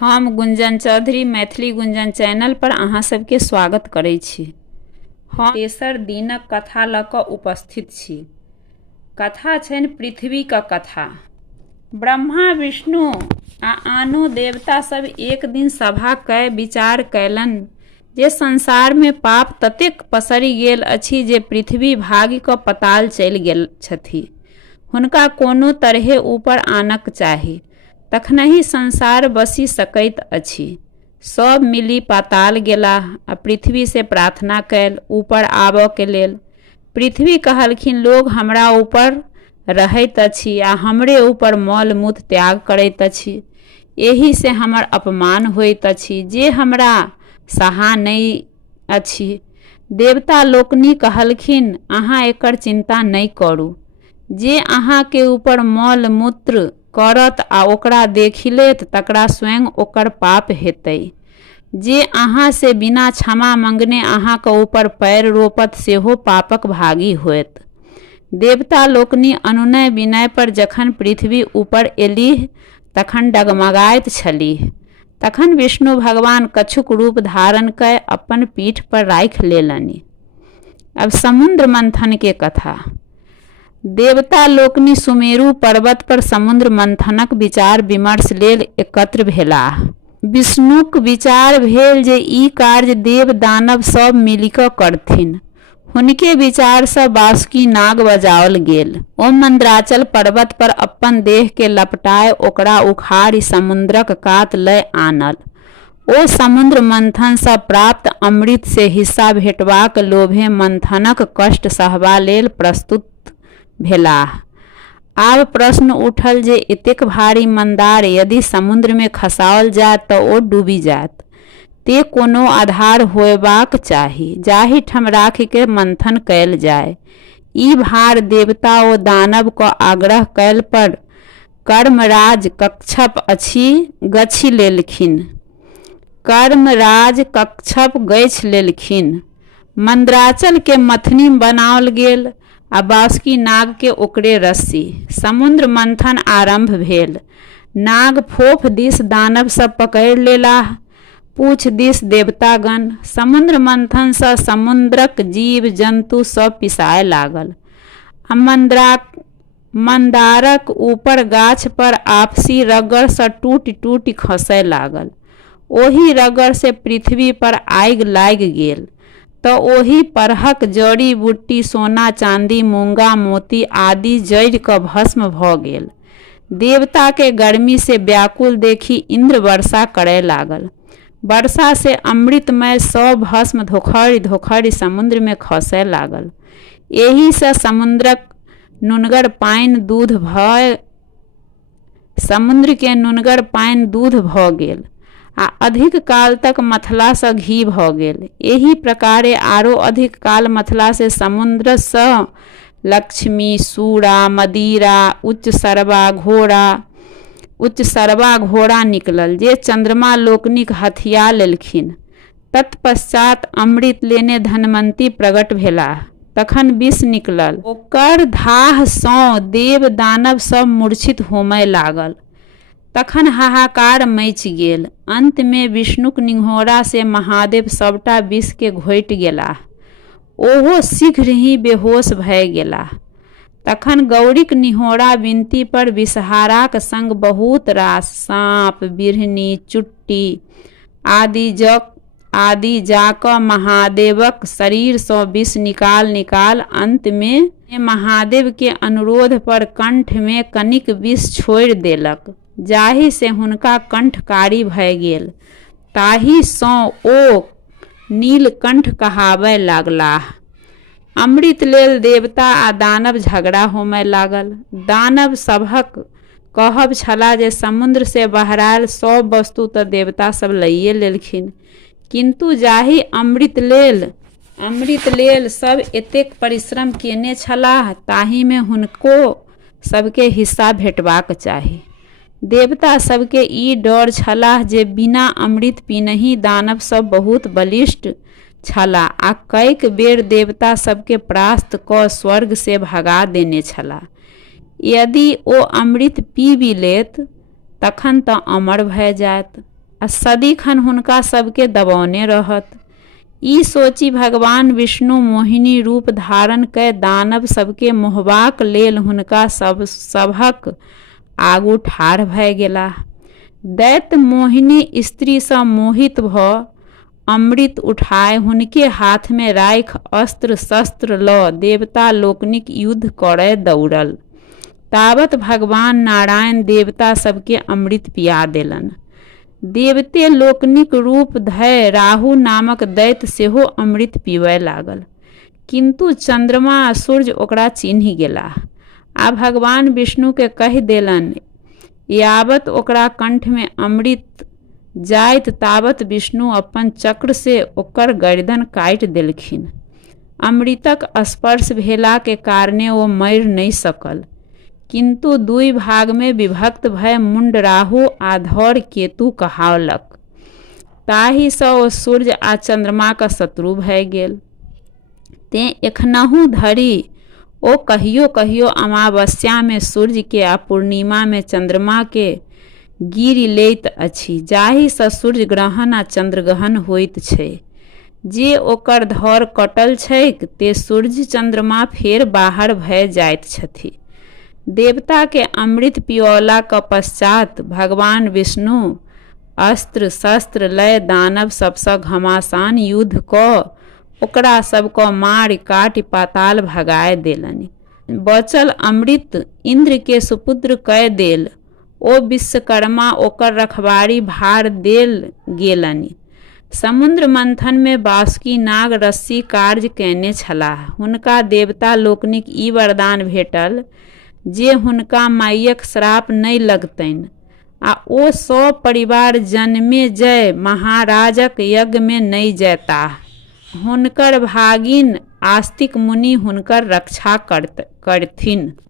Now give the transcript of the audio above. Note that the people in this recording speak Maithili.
हम गुंजन चौधरी मैथिली गुंजन चैनल पर अहाँ सबके स्वागत करै छी। हम तेसर दिनक कथा लऽ कऽ उपस्थित छी। कथा छनि पृथ्वीक कथा। ब्रह्मा, विष्णु आ आनो देवता सब एक दिन सभा कऽ विचार कयलनि जे संसार में पाप ततेक पसरि गेल अछि जे पृथ्वी भागि कऽ पताल चलि गेल छथि। हुनका कोनो तरहे ऊपर आनक चाही, तखनहि संसार बसि सकैत अछि। सब मिली पाताल गेलाह आ पृथ्वी से प्रार्थना कैल ऊपर आबऽ के लेल। पृथ्वी कहलखिन, लोग हमरा ऊपर रहैत अछि आ हमरे ऊपर मल मूत्र त्याग करैत अछि। एहि से हमर अपमान होइत अछि जे हमरा सहा नहि अछि। देवता लोकनि कहलखिन, अहाँ एकर चिंता नहि करू। जे अहाँ के ऊपर मल मूत्र करत आ ओकरा देखि लेत तकरा स्वयं ओकर पाप हेतै। जे अहाँ से बिना क्षमा मंगने अहाँ के ऊपर पैर रोपत सेहो पापक भागी होयत। देवता लोकनि अनुनय विनय पर जखन पृथ्वी ऊपर एलीह तखन डगमगाइत छलीह। तखन विष्णु भगवान कछुक रूप धारण कय अपन पीठ पर राखि लेलनि। अब समुद्र मंथन के कथा। देवता लोकनि सुमेरु पर्वत पर समुद्र मंथनक विचार विमर्श लेल एकत्र भेलाह। विष्णुक विचार भेल जे ई कार्य देव दानव सब मिलि कऽ करथिन। हुनके विचार सँ बासुकी नाग बजाओल गेल। ओ मंद्राचल पर्वत पर अपन देह के लपटाय ओकरा उखाड़ि समुद्रक कात लय आनल। ओ समुद्र मंथन सँ प्राप्त अमृत से हिस्सा भेटबाक लोभे मंथनक कष्ट सहबा लेल प्रस्तुत भेलाह। आब प्रश्न उठल जे एतेक भारी मंदार यदि समुद्र में खसाओल जाय तऽ ओ डूबि जायत। ते कोनो आधार होयबाक चाही जाहि ठाम राखि के मंथन कयल जाय। ई भार देवता ओ दानव को आग्रह कयल पर कर्मराज कच्छप गछि लेलखिन। कर्मराज कच्छप गछि लेलखिन। मंद्राचल के मथनी बनाओल गेल आ बासुकी नाग के ओकरे रस्सी। समुद्र मंथन आरंभ भेल। नाग फोफ दिस दानव सब पकड़ि लेलाह, पूछ दिस देवतागण। समुद्र मंथन सँ समुद्रक जीव जंतु सब पिसाय लागल आ मंदारक ऊपर गाछ पर आपसी रगड़ सँ टूटि टूटि खसय लागल। ओहि रगड़ से पृथ्वी पर आगि लागि गेल तऽ ओहि परहक जड़ी बूटी सोना चांदी मूंगा मोती आदि जड़ि कऽ भस्म भऽ गेल। देवता के गर्मी से व्याकुल देखी इंद्र वर्षा करय लागल। वर्षा से अमृतमय सब भस्म धोखरि धोखरि समुद्र में खसय लागल। एहि से समुद्र के नुनगर पानि दूध भऽ गेल आ अधिक काल तक मथला सँ घी भऽ गेल। एहि प्रकारे आरो अधिक काल मथला से समुद्र सँ लक्ष्मी, सूरा, मदिरा, उच्च सरवा घोड़ा निकलल जे चंद्रमा लोकनिक हथिया लेलखिन। तत्पश्चात अमृत लेने धनवंती प्रकट भेलाह। तखन विष निकलल। ओकर धाह सँ देव दानव सब मूर्छित होमय लागल। तखन हाहाकार मचि गेल। अंत में विष्णुक निंघोरा से महादेव सबटा विष के घोटि गेलाह। ओहो शीघ्र ही बेहोश भय गेलाह। तखन गौरीक निंघोरा विनती पर विषहाराक संग बहुत रास साँप, बिरहनी, चुट्टी आदि जा कऽ महादेवक शरीर सँ विष निकाल अंत में महादेव के अनुरोध पर कंठ में कनिक विष छोड़ि देलक, जाहि से हुनका कंठ कारी भय गेल। ताहि सँ ओ नीलकंठ कहाबय लागलाह। अमृत लेल देवता आ दानव झगड़ा होमय लागल। दानव सभक कहब छला जे समुद्र से बहरायल सब वस्तु तऽ देवता सब लइए लेलखिन, किंतु जाहि अमृत लेल सब एतेक परिश्रम केने छलाह ताहि में हुनको सबके हिस्सा भेटबाक चाही। देवता सबके ई डर छलाह जे बिना अमृत पीनहि दानव सब बहुत बलिष्ठ छला आ कएक बेर देवता सबके परास्त कऽ स्वर्ग से भगा देने छला। यदि ओ अमृत पीबि लेत तखन तऽ अमर भय जायत। आ सदिखन हुनका सबके दबौने रहत। ई सोची भगवान विष्णु मोहिनी रूप धारण कय दानव सबके मोहबाक लेल हुनका सभक आगू ठाढ़ भय गेलाह। दैत्य मोहिनी स्त्री सँ मोहित भ अमृत उठाय हुनके हाथ में राखि अस्त्र शस्त्र ल देवता लोकनिक युद्ध करय दौड़ल। तावत भगवान नारायण देवता सबके अमृत पिया देलन। देवते लोकनिक रूप धय राहु नामक दैत्य सेहो अमृत पीबय लागल, किंतु चंद्रमा आ सूर्य ओकरा चिन्ह गेलाह आ भगवान विष्णु के कहि देलन यावत ओकरा कंठ में अमृत जाइत तावत विष्णु अपन चक्र से ओकर गर्दन काटि देलखिन। अमृतक स्पर्श भेला के कारणे ओ मरि नहीं सकल, किंतु दुई भाग में विभक्त भय मुंड राहु आ धौर केतु कहावलक। ताहि सँ ओ सूर्य आ चंद्रमा का शत्रु भय गेल। तें एखनहु धरि ओ कहियो कहियो अमावस्या में सूर्य के आ पूर्णिमा में चंद्रमा के गिर लैत अछि, जाहि सँ सूर्य ग्रहण आ चंद्रग्रहण होइत छै। जे ओकर धौर कटल छैक ते सूर्य चंद्रमा फेर बाहर भय जाइत छथि। देवता के अमृत पियौला के पश्चात भगवान विष्णु अस्त्र शस्त्र लय दानव सबसँ घमासान युद्ध क ओकरा सबको मारि काटि पाताल भगाय देलनि। बचल अमृत इंद्र के सुपुत्र कय देल। ओ विश्वकर्मा ओकर रखवारी भार देल गेलनि। समुद्र मंथन में वासुकी नाग रस्सी कार्य कयने छलाह। हुनका देवता लोकनिक ई वरदान भेटल जे हुनका मायक श्राप नहीं लगतनि आ ओ 100 परिवार जन्मे जय महाराजक यज्ञ में नहीं जैताह। हुनकर भागिन आस्तिक मुनि हुनकर रक्षा करथिन।